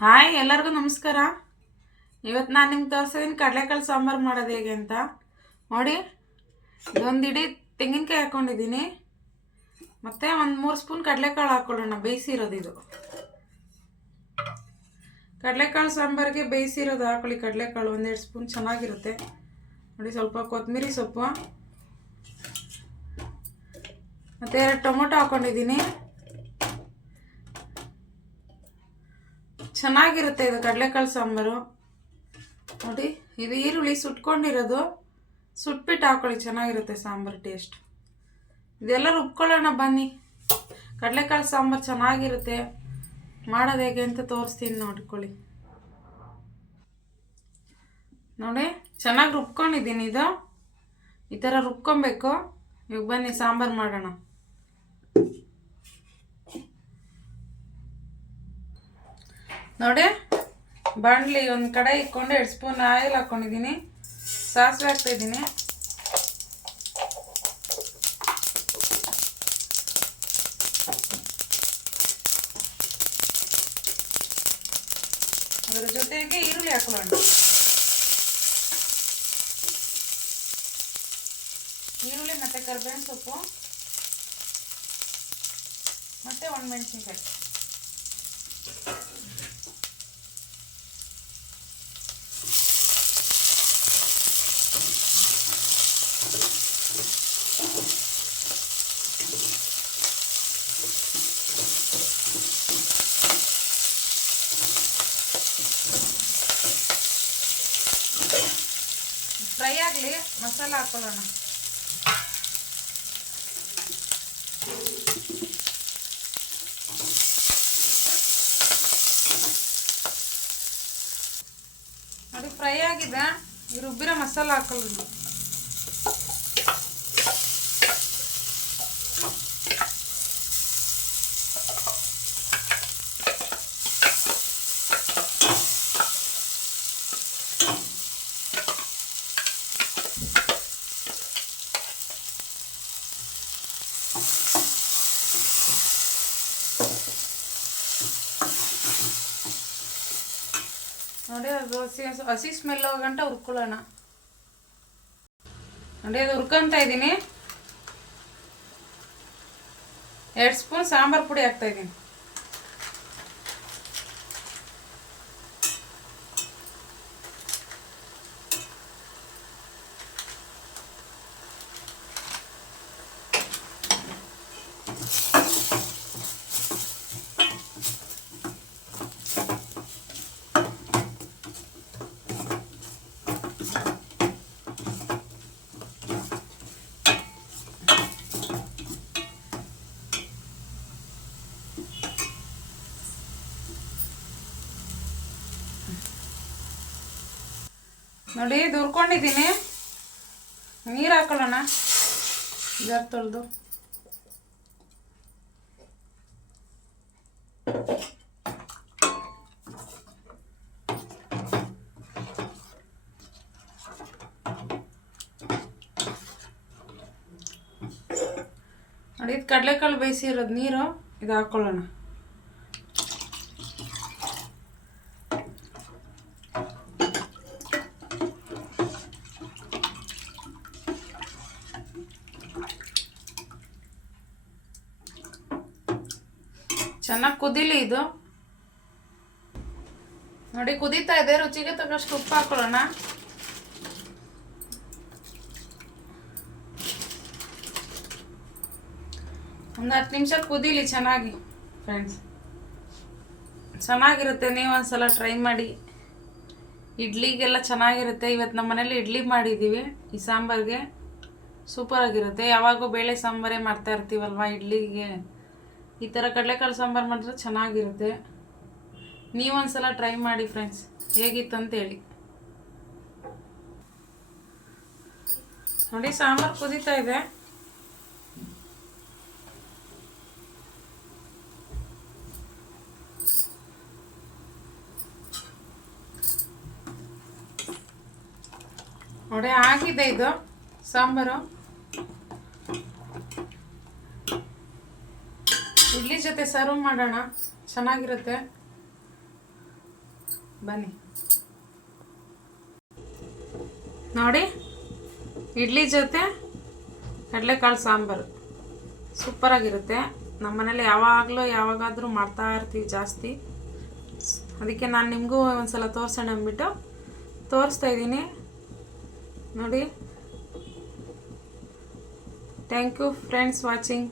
Hi, ಎಲ್ಲರಿಗೂ ನಮಸ್ಕಾರ. ಇವತ್ತು ನಾನು ನಿಮ್ಗೆ ತೋರಿಸಿದ್ದೀನಿ ಕಡಲೆಕಾಳು ಸಾಂಬಾರು ಮಾಡೋದು ಹೇಗೆ ಅಂತ. ನೋಡಿ ಇಡೀ ತೆಂಗಿನಕಾಯಿ ಹಾಕ್ಕೊಂಡಿದ್ದೀನಿ ಮತ್ತು ಒಂದು ಮೂರು ಸ್ಪೂನ್ ಕಡಲೆಕಾಳು ಹಾಕ್ಕೊಳ್ಳೋಣ ಬೇಯಿಸಿರೋದು ಇದು. ಕಡಲೆಕಾಳು ಸಾಂಬಾರಿಗೆ ಬೇಯಿಸಿರೋದು ಹಾಕೊಳ್ಳಿ ಕಡಲೆಕಾಳು, ಒಂದೆರಡು ಸ್ಪೂನ್ ಚೆನ್ನಾಗಿರುತ್ತೆ. ನೋಡಿ, ಸ್ವಲ್ಪ ಕೊತ್ತಂಬರಿ ಸೊಪ್ಪು. ಮತ್ತು ಎರಡು ಟೊಮೊಟೊ ಹಾಕ್ಕೊಂಡಿದ್ದೀನಿ ಚೆನ್ನಾಗಿರುತ್ತೆ ಇದು ಕಡಲೆಕಾಳು ಸಾಂಬಾರು. ನೋಡಿ, ಇದು ಈರುಳ್ಳಿ ಸುಟ್ಕೊಂಡಿರೋದು. ಸುಟ್ಬಿಟ್ಟು ಹಾಕೊಳ್ಳಿ, ಚೆನ್ನಾಗಿರುತ್ತೆ ಸಾಂಬಾರು ಟೇಸ್ಟ್ ಇದೆಲ್ಲ ರುಬ್ಕೊಳ್ಳೋಣ ಬನ್ನಿ. ಕಡಲೆಕಾಳು ಸಾಂಬಾರು ಚೆನ್ನಾಗಿರುತ್ತೆ. ಮಾಡೋದು ಹೇಗೆ ಅಂತ ತೋರಿಸ್ತೀನಿ, ನೋಡ್ಕೊಳ್ಳಿ. ನೋಡಿ, ಚೆನ್ನಾಗಿ ರುಬ್ಕೊಂಡಿದ್ದೀನಿ ಇದು. ಈ ಥರ ರುಬ್ಕೊಬೇಕು. ಇವಾಗ ಬನ್ನಿ, ಸಾಂಬಾರು ಮಾಡೋಣ. ನೋಡಿ? ಬಾಣಲಿ ಒಂದು ಕಡೆ ಇಟ್ಕೊಂಡು ಎರಡು ಸ್ಪೂನ್ ಆಯಿಲ್ ಹಾಕ್ಕೊಂಡಿದ್ದೀನಿ ಸಾಸಿವೆ ಹಾಕ್ತಾಯಿದ್ದೀನಿ ಅದರ ಜೊತೆಗೆ ಈರುಳ್ಳಿ ಹಾಕೊಳ್ಳೋಣ. ಈರುಳ್ಳಿ ಮತ್ತು ಕರ್ಬೇವಿನ ಸೊಪ್ಪು. ಮತ್ತು ಒಣಮೆಣಸಿನ್ಕಾಯಿ. ಫ್ರೈ ಆಗಲಿ ಮಸಾಲ ಹಾಕೊಳ್ಳೋಣ. ಅದು ಫ್ರೈ ಆಗಿದೆ. ರುಬ್ಬಿರೋ ಮಸಾಲ ಹಾಕೊಳ್ಳೋಣ ನೋಡಿ ಅದು ಹಸಿ ಹಸಿ ಸ್ಮೆಲ್ ಹೋಗಂಟ ಹುರ್ಕೊಳ್ಳೋಣ. ನೋಡಿ ಅದು ಹುರ್ಕೊಂತ ಇದ್ದೀನಿ. ಎರಡು ಸ್ಪೂನ್ ಸಾಂಬಾರು ಪುಡಿ ಹಾಕ್ತಾ ಇದ್ದೀನಿ. ನೋಡಿ ದುರ್ಕೊಂಡಿದ್ದೀನಿ. ನೀರು ಹಾಕೊಳ್ಳೋಣ. ಜರ್ ತೊಳೆದು. ನೋಡಿ ಇದು ಕಡಲೆಕಾಳು ಬೇಯಿಸಿರೋದು ನೀರು ಇದು ಹಾಕ್ಕೊಳ್ಳೋಣ ಚೆನ್ನಾಗಿ ಕುದಿಲಿ ಇದು. ನೋಡಿ, ಕುದೀತಾ ಇದೆ. ರುಚಿಗೆ ತಕ್ಕಷ್ಟು ಉಪ್ಪು ಹಾಕೊಳ್ಳೋಣ. ಒಂದು ಹತ್ತು ನಿಮಿಷ ಕುದೀಲಿ ಚೆನ್ನಾಗಿ ಫ್ರೆಂಡ್ಸ್ ಚೆನ್ನಾಗಿರುತ್ತೆ. ನೀವು ಒಂದ್ಸಲ ಟ್ರೈ ಮಾಡಿ. ಇಡ್ಲಿಗೆಲ್ಲ ಚೆನ್ನಾಗಿರುತ್ತೆ. ಇವತ್ತು ನಮ್ಮ ಮನೇಲಿ ಇಡ್ಲಿ ಮಾಡಿದ್ದೀವಿ ಈ ಸಾಂಬಾರಿಗೆ ಸೂಪರಾಗಿರುತ್ತೆ. ಯಾವಾಗೂ ಬೇಳೆ ಸಾಂಬಾರೇ ಮಾಡ್ತಾ ಇರ್ತೀವಲ್ವ ಇಡ್ಲಿಗೆ? ಈ ಥರ ಕಡಲೆಕಾಳು ಸಾಂಬಾರು ಮಾಡಿದ್ರೆ ಚೆನ್ನಾಗಿರುತ್ತೆ. ನೀವೊಂದ್ಸಲ ಟ್ರೈ ಮಾಡಿ ಫ್ರೆಂಡ್ಸ್ ಹೇಗಿತ್ತು ಹೇಳಿ ನೋಡಿ, ಸಾಂಬಾರು ಕುದೀತಾ ಇದೆ. ನೋಡಿ, ಆಗಿದೆ ಇದು ಸಾಂಬಾರು ಇಡ್ಲಿ ಜೊತೆ ಸರ್ವ್ ಮಾಡೋಣ. ಚೆನ್ನಾಗಿರುತ್ತೆ. ಬನ್ನಿ. ನೋಡಿ, ಇಡ್ಲಿ ಜೊತೆ ಕಡಲೆಕಾಳು ಸಾಂಬಾರು. ಸೂಪರಾಗಿರುತ್ತೆ ನಮ್ಮ ಮನೇಲಿ ಯಾವಾಗಲೂ ಯಾವಾಗಾದರೂ ಮಾಡ್ತಾ ಇರ್ತೀವಿ ಜಾಸ್ತಿ. ಅದಕ್ಕೆ ನಾನು ನಿಮಗೂ ಒಂದ್ಸಲ ತೋರಿಸೋಣ ಅಂದ್ಬಿಟ್ಟು ತೋರಿಸ್ತಾ ಇದ್ದೀನಿ. ನೋಡಿ. Thank you friends watching